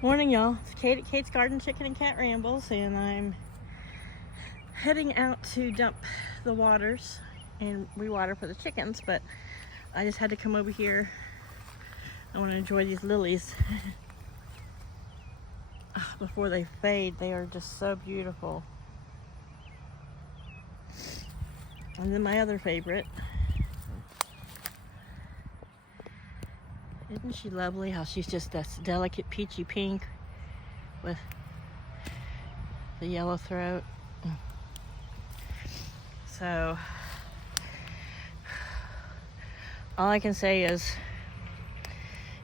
Morning, y'all. It's Kate at Kate's Garden Chicken and Cat Rambles, and I'm heading out to dump the waters and rewater for the chickens, but I just had to come over here. I want to enjoy these lilies before they fade. They are just so beautiful. And then my other favorite. Isn't she lovely? How she's just this delicate peachy pink with the yellow throat. So all I can say is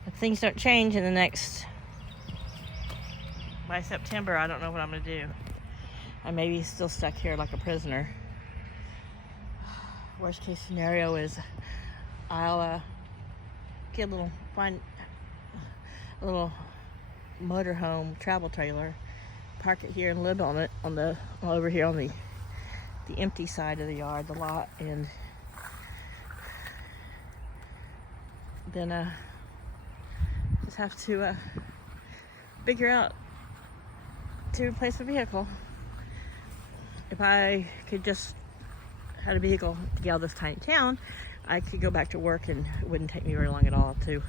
if things don't change in the next, by September, I don't know what I'm gonna do. I may be still stuck here like a prisoner. Worst case scenario is I'll get find a little motorhome travel trailer, park it here and live on it over here on the empty side of the yard, the lot, and then just have to figure out to replace the vehicle. If I could just had a vehicle to get out of this tiny town, I could go back to work and it wouldn't take me very long at all to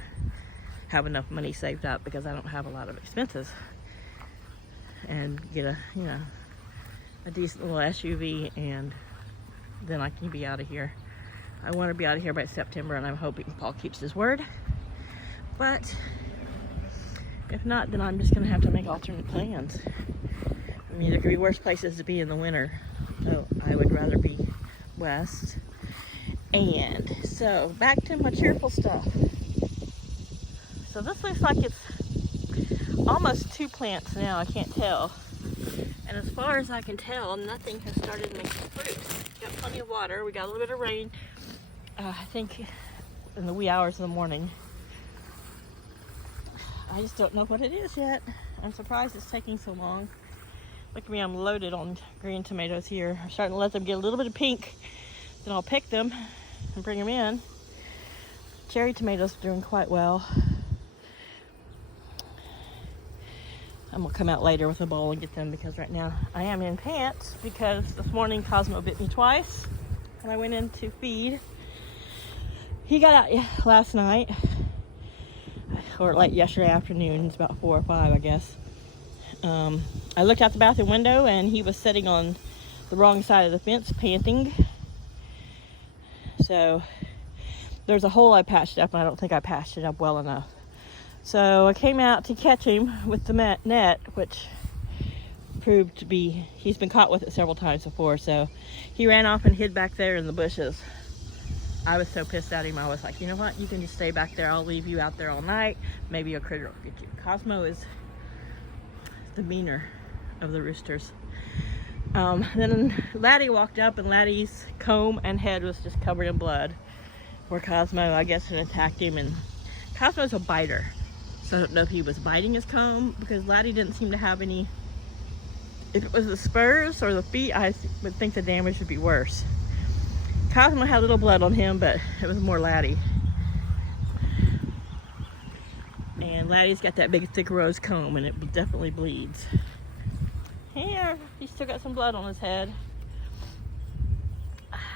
have enough money saved up, because I don't have a lot of expenses, and get a decent little SUV, and then I can be out of here. I want to be out of here by September, and I'm hoping Paul keeps his word. But if not, then I'm just going to have to make alternate plans. I mean, there could be worse places to be in the winter. So I would rather be west. And so back to my cheerful stuff. So this looks like it's almost 2 plants now. I can't tell. And as far as I can tell, nothing has started making fruit. Got plenty of water. We got a little bit of rain, I think, in the wee hours of the morning. I just don't know what it is yet. I'm surprised it's taking so long. Look at me, I'm loaded on green tomatoes here. I'm starting to let them get a little bit of pink. Then I'll pick them and bring them in. Cherry tomatoes are doing quite well. I'm gonna come out later with a bowl and get them, because right now I am in pants, because this morning Cosmo bit me twice when I went in to feed. He got out last night, or late yesterday afternoon. It's about 4 or 5, I guess. I looked out the bathroom window and he was sitting on the wrong side of the fence panting. So there's a hole I patched up, and I don't think I patched it up well enough. So I came out to catch him with the net, which proved to be, he's been caught with it several times before. So he ran off and hid back there in the bushes. I was so pissed at him. I was like, you know what? You can just stay back there. I'll leave you out there all night. Maybe a critter will get you. Cosmo is the meaner of the roosters. Then Laddie walked up, and Laddie's comb and head was just covered in blood. Poor Cosmo, I guess, had attacked him. And Cosmo's a biter, so I don't know if he was biting his comb, because Laddie didn't seem to have any. If it was the spurs or the feet, I would think the damage would be worse. Cosmo had a little blood on him, but it was more Laddie. And Laddie's got that big thick rose comb, and it definitely bleeds. Here, he's still got some blood on his head.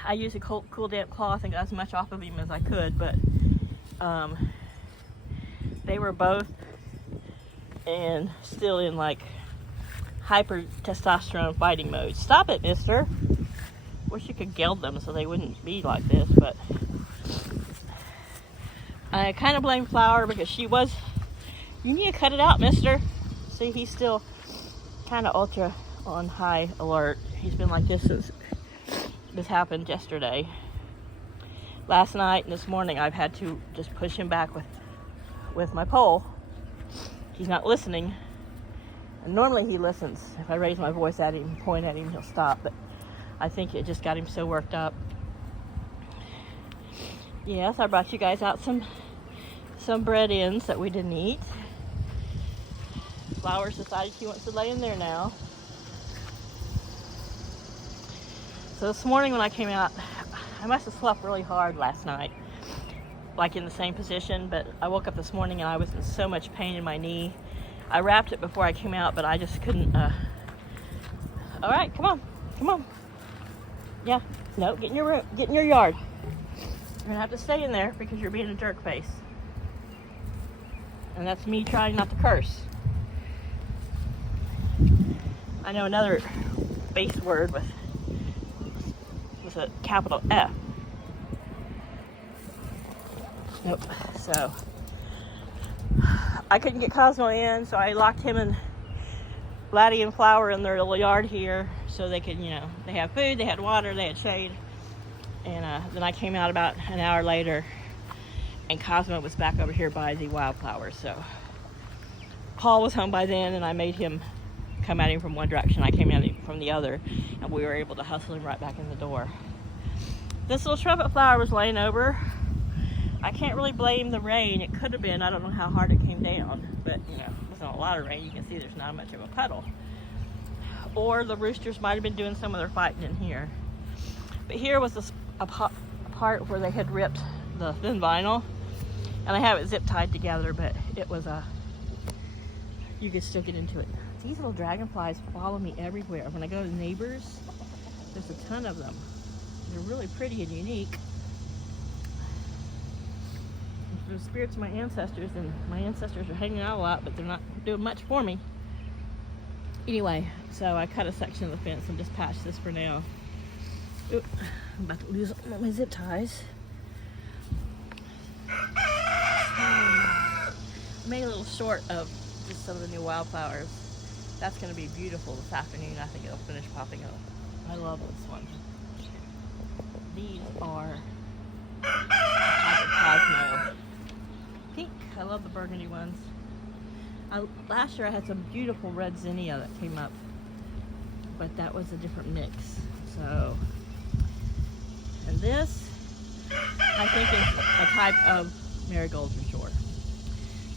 I used a cool damp cloth and got as much off of him as I could, but they were both still in like hyper testosterone fighting mode. Stop it, mister. Wish you could geld them so they wouldn't be like this, but I kind of blame Flower, because she was, you need to cut it out, mister. See, he's still kind of ultra on high alert. He's been like this since this happened yesterday. Last night and this morning, I've had to just push him back with my pole. He's not listening. And normally he listens. If I raise my voice at him, point at him, he'll stop. But I think it just got him so worked up. Yes, I brought you guys out some bread ends that we didn't eat. Flowers decided she wants to lay in there now. So this morning when I came out, I must have slept really hard last night, like in the same position, but I woke up this morning and I was in so much pain in my knee. I wrapped it before I came out, but I just couldn't. All right, come on, come on. Yeah, no, get in your room, get in your yard. You're gonna have to stay in there because you're being a jerk face. And that's me trying not to curse. I know another base word with a capital F. Nope. So I couldn't get Cosmo in, so I locked him and Laddie and Flower in their little yard here so they could, they have food, they had water, they had shade. And then I came out about an hour later, and Cosmo was back over here by the wildflowers. So Paul was home by then, and I made him come at him from one direction. I came at him from the other, and we were able to hustle him right back in the door. This little trumpet flower was laying over. I can't really blame the rain. It could have been. I don't know how hard it came down, but it wasn't a lot of rain. You can see there's not much of a puddle. Or the roosters might have been doing some of their fighting in here. But here was a part where they had ripped the thin vinyl, and I have it zip tied together, but it was you could still get into it. These little dragonflies follow me everywhere. When I go to the neighbors, there's a ton of them. They're really pretty and unique. The spirits of my ancestors, and my ancestors are hanging out a lot, but they're not doing much for me. Anyway, so I cut a section of the fence and just patched this for now. Oop, I'm about to lose all my zip ties. Made a little short of just some of the new wildflowers. That's going to be beautiful this afternoon. I think it'll finish popping up. I love this one. These are Laddie Cosmo. Pink. I love the burgundy ones. Last year I had some beautiful red zinnia that came up, but that was a different mix. So, and this I think is a type of marigold for sure.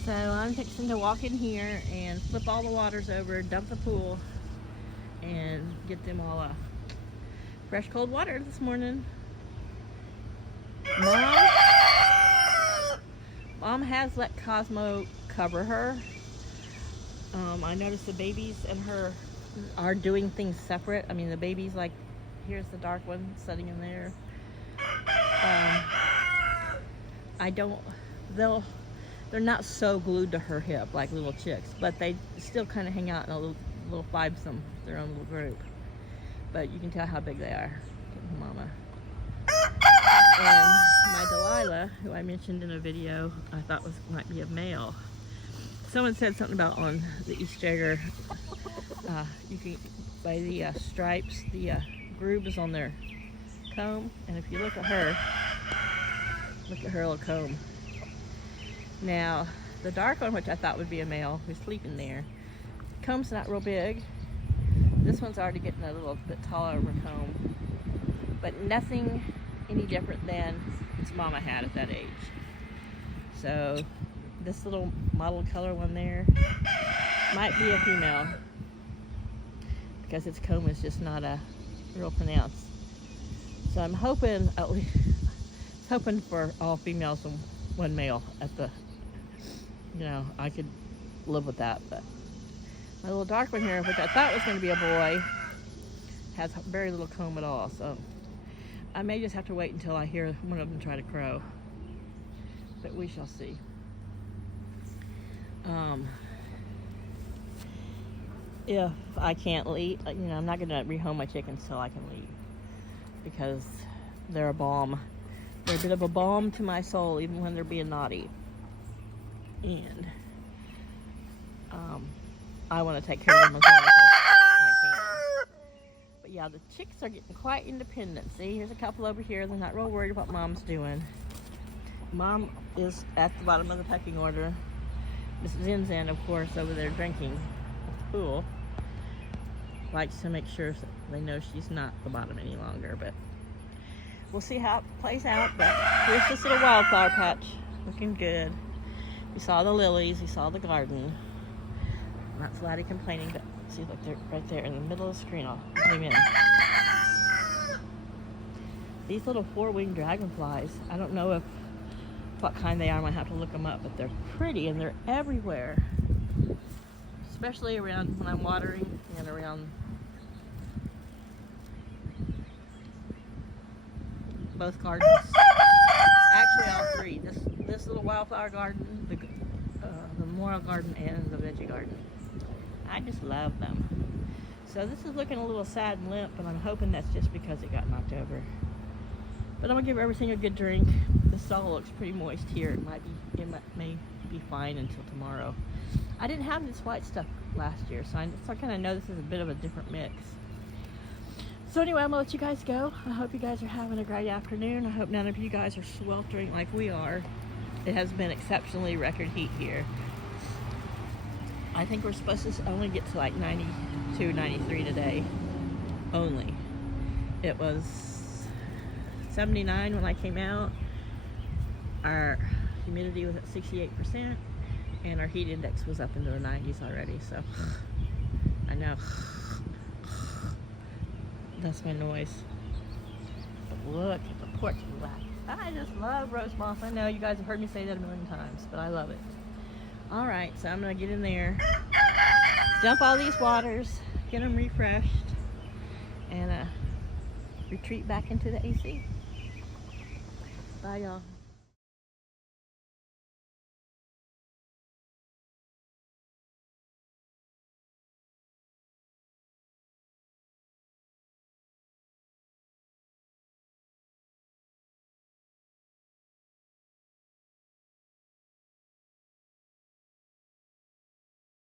So I'm fixing to walk in here and flip all the waters over, dump the pool, and get them all fresh cold water this morning. Mom has let Cosmo cover her. I noticed the babies and her are doing things separate. I mean, the babies, like, here's the dark one sitting in there. They're not so glued to her hip like little chicks, but they still kind of hang out in a little fivesome, their own little group. But you can tell how big they are. Mama. And my Delilah, who I mentioned in a video, I thought might be a male. Someone said something about on the East Jagger, you can, by the stripes, the grooves on their comb, and if you look at her little comb. Now, the dark one, which I thought would be a male, who's sleeping there, comb's not real big. This one's already getting a little bit taller of a comb, but nothing any different than its mama had at that age. So this little mottled color one there might be a female because its comb is just not a real pronounced. So I'm hoping, at least hoping for all females and one male at the, I could live with that. But my little dark one here, which I thought was going to be a boy, has very little comb at all. So I may just have to wait until I hear one of them try to crow. But we shall see. If I can't leave, I'm not going to rehome my chickens till I can leave, because they're a balm. They're a bit of a balm to my soul, even when they're being naughty. And I want to take care of them as long as I can. But yeah, the chicks are getting quite independent. See, here's a couple over here. They're not real worried about Mom's doing. Mom is at the bottom of the pecking order. Miss Zen Zen, of course, over there drinking at the pool, likes to make sure they know she's not the bottom any longer. But we'll see how it plays out. But here's this little wildflower patch, looking good. You saw the lilies, you saw the garden. That's Laddie complaining, but see, look, they're right there in the middle of the screen. I'll zoom in. These little four-winged dragonflies, I don't know what kind they are. I might have to look them up, but they're pretty and they're everywhere. especially around when I'm watering and around both gardens. Actually, all three. This little wildflower garden, the memorial garden, and the veggie garden. I just love them. So this is looking a little sad and limp, but I'm hoping that's just because it got knocked over. But I'm gonna give everything a good drink. The soil looks pretty moist here. It may be fine until tomorrow. I didn't have this white stuff last year, so I kind of know this is a bit of a different mix. So anyway, I'm gonna let you guys go. I hope you guys are having a great afternoon. I hope none of you guys are sweltering like we are. It has been exceptionally record heat here. I think we're supposed to only get to like 92, 93 today. Only. It was 79 when I came out. Our humidity was at 68%, and our heat index was up into the 90s already. So I know that's my noise. But look at the porch black. I just love rose moss. I know you guys have heard me say that a million times, but I love it. All right, so I'm gonna get in there, dump all these waters, get them refreshed, and retreat back into the AC. Bye, y'all.